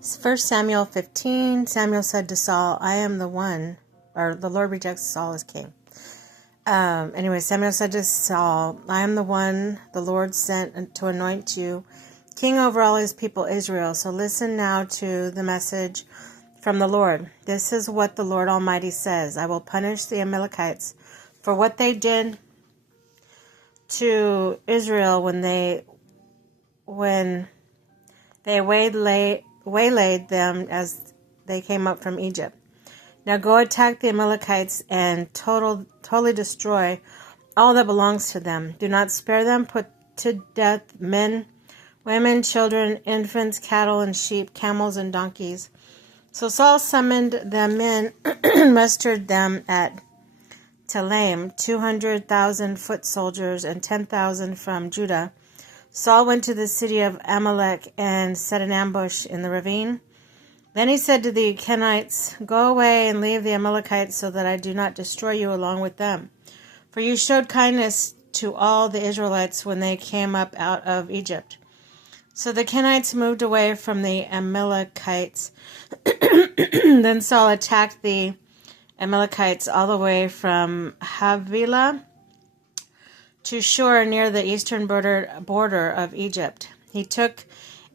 1 Samuel 15, Samuel said to Saul, I am the one, or the Lord rejects Saul as king. Anyway, Samuel said to Saul, I am the one the Lord sent to anoint you king over all his people Israel. So listen now to the message from the Lord. This is what the Lord Almighty says. I will punish the Amalekites for what they did to Israel when they waylaid them as they came up from Egypt. Now go attack the Amalekites and totally destroy all that belongs to them. Do not spare them. Put to death men, women, children, infants, cattle, and sheep, camels, and donkeys. So Saul summoned the men and mustered them at Telaim, 200,000 foot soldiers and 10,000 from Judah. Saul went to the city of Amalek and set an ambush in the ravine. Then he said to the Kenites, Go away and leave the Amalekites so that I do not destroy you along with them. For you showed kindness to all the Israelites when they came up out of Egypt. So the Kenites moved away from the Amalekites. Then Saul attacked the Amalekites all the way from Havilah to Shur near the eastern border of Egypt. He took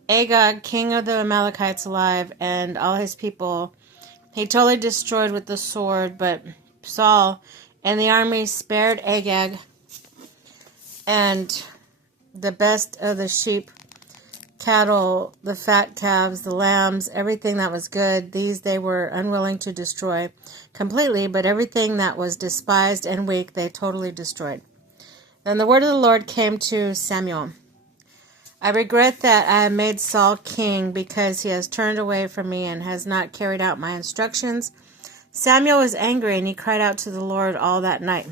Agag, king of the Amalekites, alive, and all his people he totally destroyed with the sword, but Saul and the army spared Agag and the best of the sheep, cattle, the fat calves, the lambs, everything that was good. These they were unwilling to destroy completely, but everything that was despised and weak they totally destroyed. Then the word of the Lord came to Samuel. I regret that I have made Saul king because he has turned away from me and has not carried out my instructions. Samuel was angry and he cried out to the Lord all that night.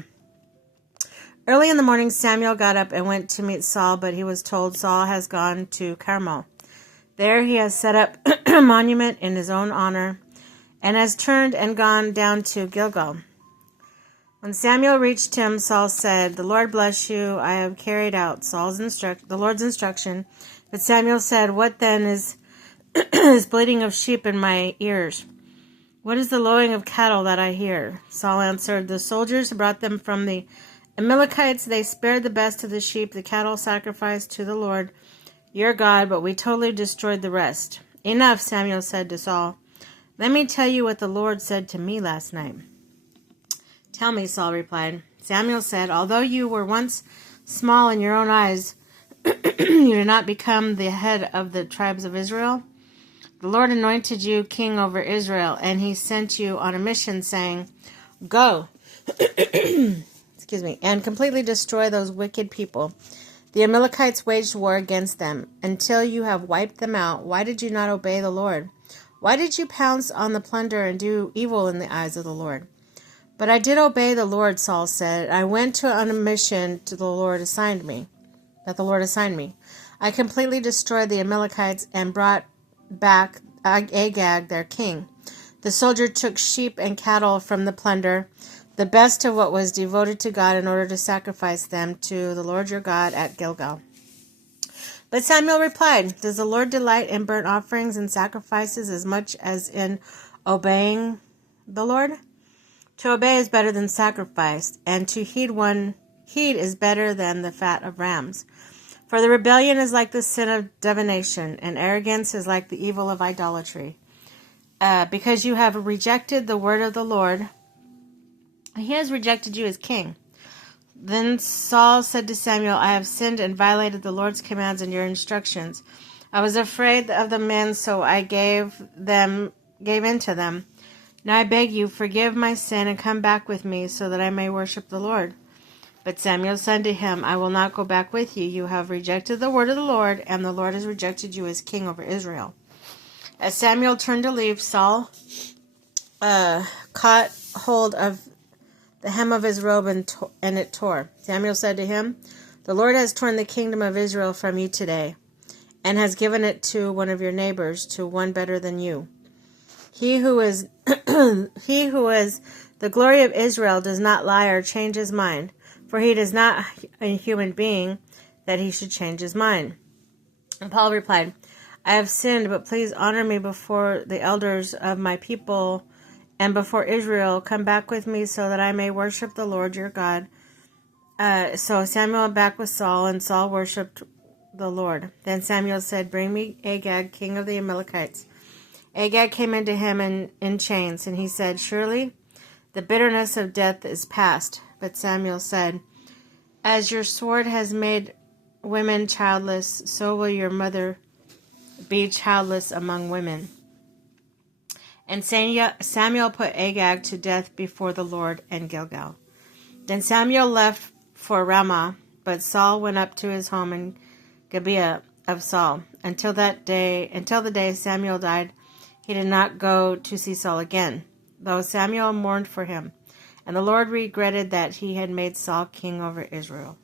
Early in the morning, Samuel got up and went to meet Saul, but he was told Saul has gone to Carmel. There he has set up a monument in his own honor and has turned and gone down to Gilgal. When Samuel reached him, Saul said, The Lord bless you. I have carried out the Lord's instruction. But Samuel said, What then is this bleating of sheep in my ears? What is the lowing of cattle that I hear? Saul answered, The soldiers brought them from the Amalekites. They spared the best of the sheep, the cattle sacrificed to the Lord your God, but we totally destroyed the rest. Enough, Samuel said to Saul. Let me tell you what the Lord said to me last night. Tell me, Saul replied. Samuel said, Although you were once small in your own eyes, you did not become the head of the tribes of Israel. The Lord anointed you king over Israel, and he sent you on a mission saying, Go, and completely destroy those wicked people. The Amalekites waged war against them. Until you have wiped them out, why did you not obey the Lord? Why did you pounce on the plunder and do evil in the eyes of the Lord? But I did obey the Lord, Saul said. I went on a mission that the Lord assigned me. I completely destroyed the Amalekites and brought back Agag, their king. The soldier took sheep and cattle from the plunder, the best of what was devoted to God, in order to sacrifice them to the Lord your God at Gilgal. But Samuel replied, Does the Lord delight in burnt offerings and sacrifices as much as in obeying the Lord? To obey is better than sacrifice, and to heed is better than the fat of rams. For the rebellion is like the sin of divination, and arrogance is like the evil of idolatry. Because you have rejected the word of the Lord, he has rejected you as king. Then Saul said to Samuel, I have sinned and violated the Lord's commands and your instructions. I was afraid of the men, so I gave in to them. Now I beg you, forgive my sin and come back with me so that I may worship the Lord. But Samuel said to him, I will not go back with you. You have rejected the word of the Lord, and the Lord has rejected you as king over Israel. As Samuel turned to leave, Saul caught hold of the hem of his robe and it tore. Samuel said to him, The Lord has torn the kingdom of Israel from you today, and has given it to one of your neighbors, to one better than you. He who is the glory of Israel does not lie or change his mind, for he is not a human being that he should change his mind. And Paul replied, I have sinned, but please honor me before the elders of my people and before Israel. Come back with me so that I may worship the Lord your God. So Samuel went back with Saul, and Saul worshipped the Lord. Then Samuel said, Bring me Agag, king of the Amalekites. Agag came into him in chains, and he said, Surely the bitterness of death is past. But Samuel said, As your sword has made women childless, so will your mother be childless among women. And Samuel put Agag to death before the Lord in Gilgal. Then Samuel left for Ramah, but Saul went up to his home in Gibeah of Saul. Until the day Samuel died, he did not go to see Saul again, though Samuel mourned for him. And the Lord regretted that he had made Saul king over Israel.